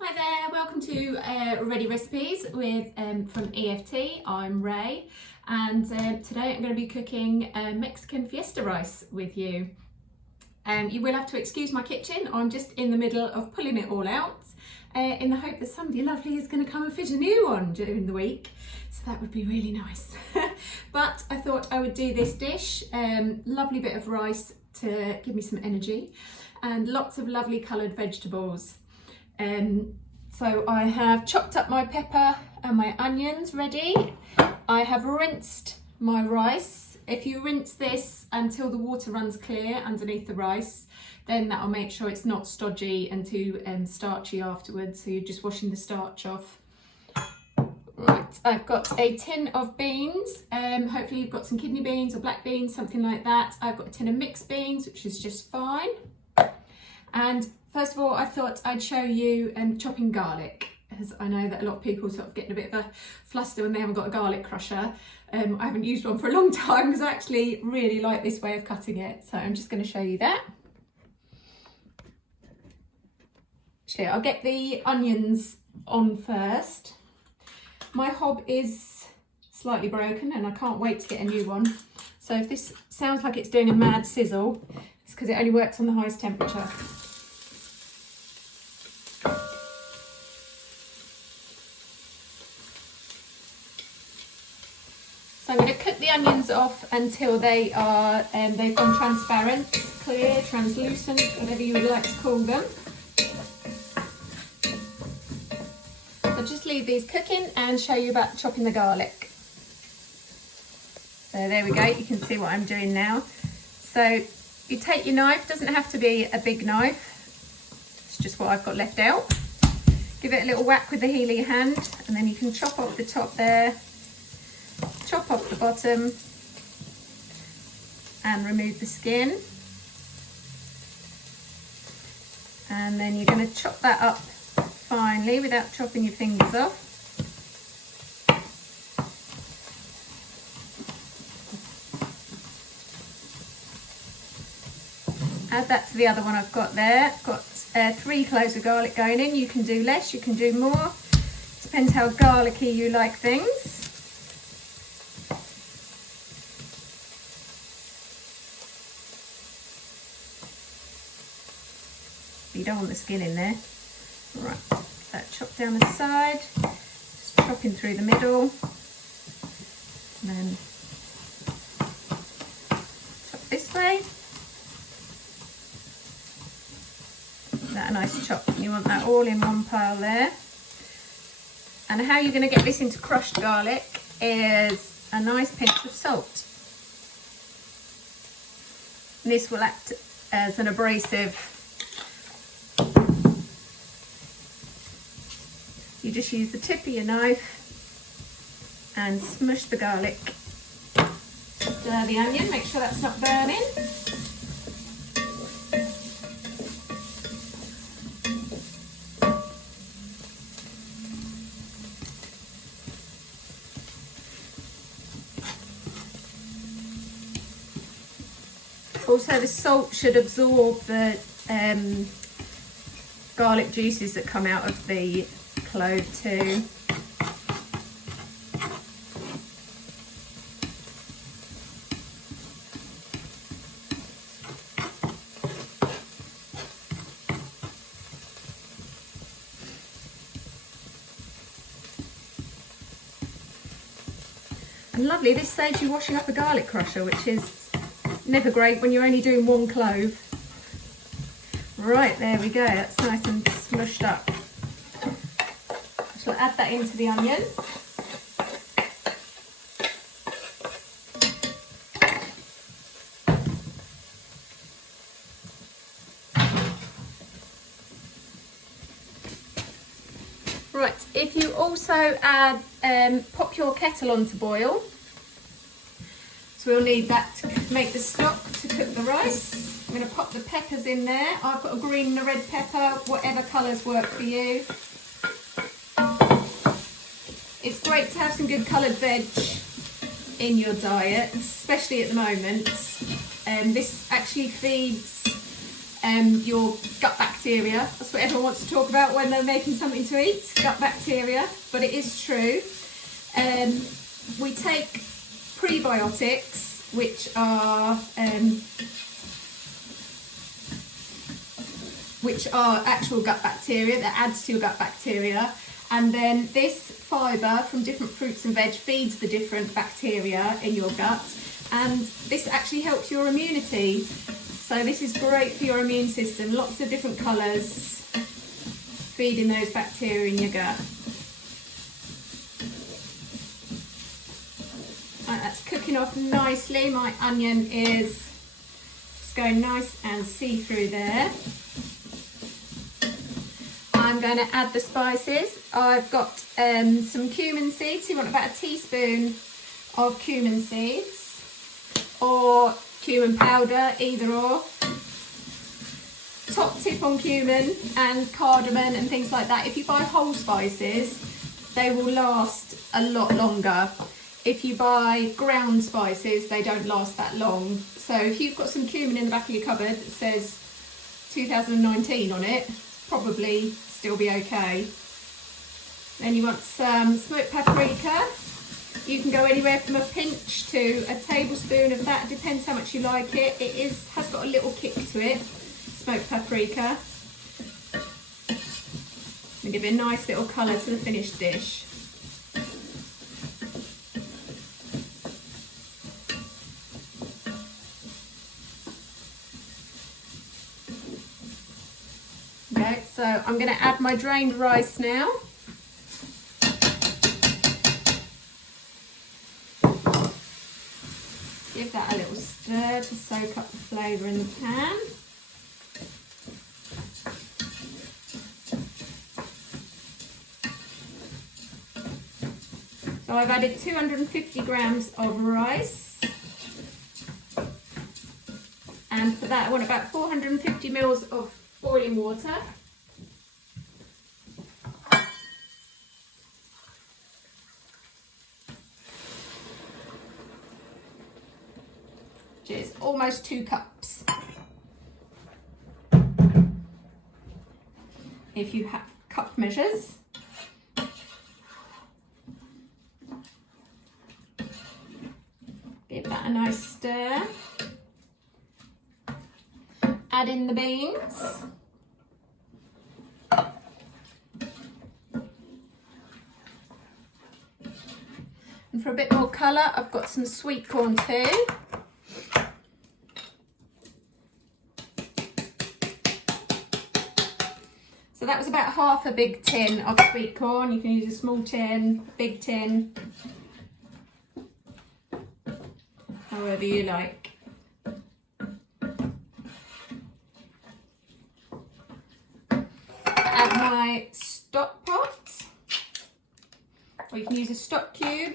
Hi there, welcome to Ready Recipes with from EFT. I'm Ray, and today I'm going to be cooking Mexican Fiesta Rice with you. You will have to excuse my kitchen. I'm just in the middle of pulling it all out in the hope that somebody lovely is going to come and fit a new one during the week. So that would be really nice. But I thought I would do this dish. Lovely bit of rice to give me some energy, and lots of lovely coloured vegetables. So I have chopped up my pepper and my onions ready. I have rinsed my rice. If you rinse this until the water runs clear underneath the rice, then that'll make sure it's not stodgy and too starchy afterwards. So you're just washing the starch off. Right, I've got a tin of beans. Hopefully you've got some kidney beans or black beans, something like that. I've got a tin of mixed beans, which is just fine. And first of all, I thought I'd show you chopping garlic, as I know that a lot of people sort of getting a bit of a fluster when they haven't got a garlic crusher. I haven't used one for a long time because I actually really like this way of cutting it. So I'm just going to show you that. Actually, I'll get the onions on first. My hob is slightly broken and I can't wait to get a new one. So if this sounds like it's doing a mad sizzle, it's because it only works on the highest temperature. So I'm going to cook the onions off until they are they've gone transparent, clear, translucent, whatever you would like to call them. So just leave these cooking and show you about chopping the garlic. So there we go, you can see what I'm doing now. So you take your knife, doesn't have to be a big knife, it's just what I've got left out. Give it a little whack with the heel of your hand, and then you can chop off the top there, chop off the bottom and remove the skin. And then you're going to chop that up finely without chopping your fingers off. Add that to the other one I've got there. Got 3 cloves of garlic going in. You can do less, you can do more. Depends how garlicky you like things. You don't want the skin in there. Right, that chopped down the side. Just chopping through the middle. And then chop this way. That a nice chop. You want that all in one pile there. And how you're going to get this into crushed garlic is a nice pinch of salt. And this will act as an abrasive. You just use the tip of your knife and smush the garlic. Stir the onion, make sure that's not burning. Also, the salt should absorb the garlic juices that come out of the clove too. And lovely, this saves you washing up a garlic crusher, which is never great when you're only doing 1 clove. Right, there we go, that's nice and smushed up. I shall add that into the onion. Right, if you also add, pop your kettle on to boil. So we'll need that to make the stock to cook the rice. I'm going to pop the peppers in there. I've got a green and a red pepper, whatever colours work for you. It's great to have some good coloured veg in your diet, especially at the moment. This actually feeds your gut bacteria. That's what everyone wants to talk about when they're making something to eat, gut bacteria, but it is true. We take prebiotics, which are actual gut bacteria that adds to your gut bacteria, and then this fibre from different fruits and veg feeds the different bacteria in your gut, and this actually helps your immunity. So this is great for your immune system. Lots of different colours feeding those bacteria in your gut. Right, that's cooking off nicely. My onion is just going nice and see-through there. I'm going to add the spices. I've got some cumin seeds. You want about a teaspoon of cumin seeds, or cumin powder, either or. Top tip on cumin and cardamom and things like that, if you buy whole spices, they will last a lot longer. If you buy ground spices, they don't last that long. So if you've got some cumin in the back of your cupboard that says 2019 on it, probably still be okay. Then you want some smoked paprika. You can go anywhere from a pinch to a tablespoon of that, depends how much you like it. It has got a little kick to it, smoked paprika. And give it a nice little colour to the finished dish. Okay, so I'm going to add my drained rice now. Give that a little stir to soak up the flavour in the pan. So I've added 250 grams of rice. And for that I want about 450 mils of boiling water. Which is almost 2 cups. If you have cup measures. Give that a nice stir. Add in the beans. And for a bit more colour, I've got some sweet corn too. So that was about half a big tin of sweet corn. You can use a small tin, big tin, however you like. Add my stock pot, or you can use a stock cube.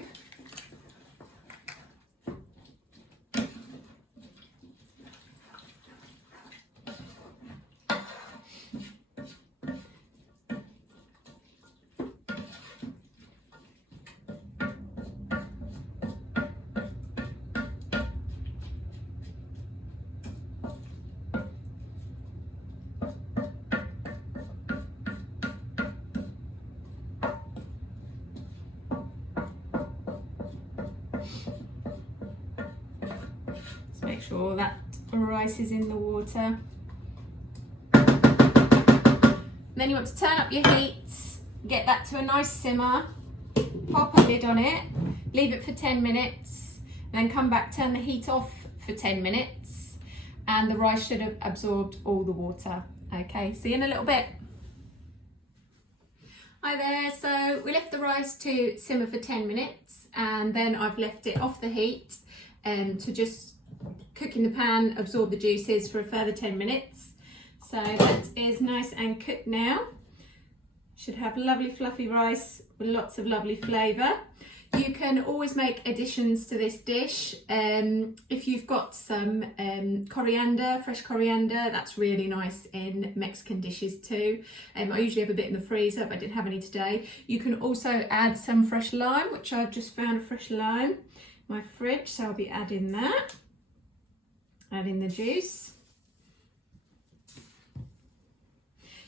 Make sure that rice is in the water. Then you want to turn up your heat, get that to a nice simmer, pop a lid on it, leave it for 10 minutes, then come back, turn the heat off for 10 minutes, and the rice should have absorbed all the water. Okay, see you in a little bit. Hi there, so we left the rice to simmer for 10 minutes, and then I've left it off the heat to just cook in the pan, absorb the juices for a further 10 minutes. So that is nice and cooked now. Should have lovely fluffy rice with lots of lovely flavour. You can always make additions to this dish. If you've got some coriander, fresh coriander, that's really nice in Mexican dishes too. I usually have a bit in the freezer, but I didn't have any today. You can also add some fresh lime, which I've just found a fresh lime in my fridge, so I'll be adding that. Add in the juice.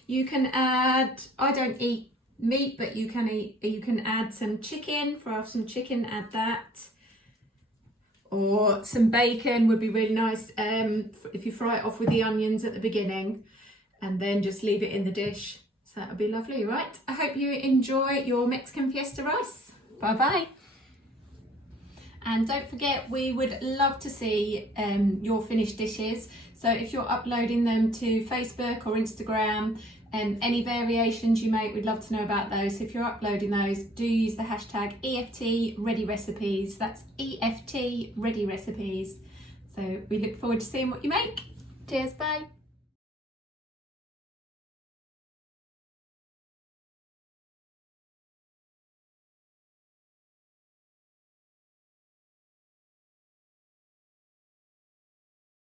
You can add, I don't eat meat, but you can add some chicken. Fry off some chicken, add that. Or some bacon would be really nice if you fry it off with the onions at the beginning and then just leave it in the dish. So that would be lovely, right? I hope you enjoy your Mexican Fiesta rice. Bye bye. And don't forget, we would love to see your finished dishes. So if you're uploading them to Facebook or Instagram, any variations you make, we'd love to know about those. So if you're uploading those, do use the hashtag EFT Ready Recipes. That's EFT Ready Recipes. So we look forward to seeing what you make. Cheers, bye.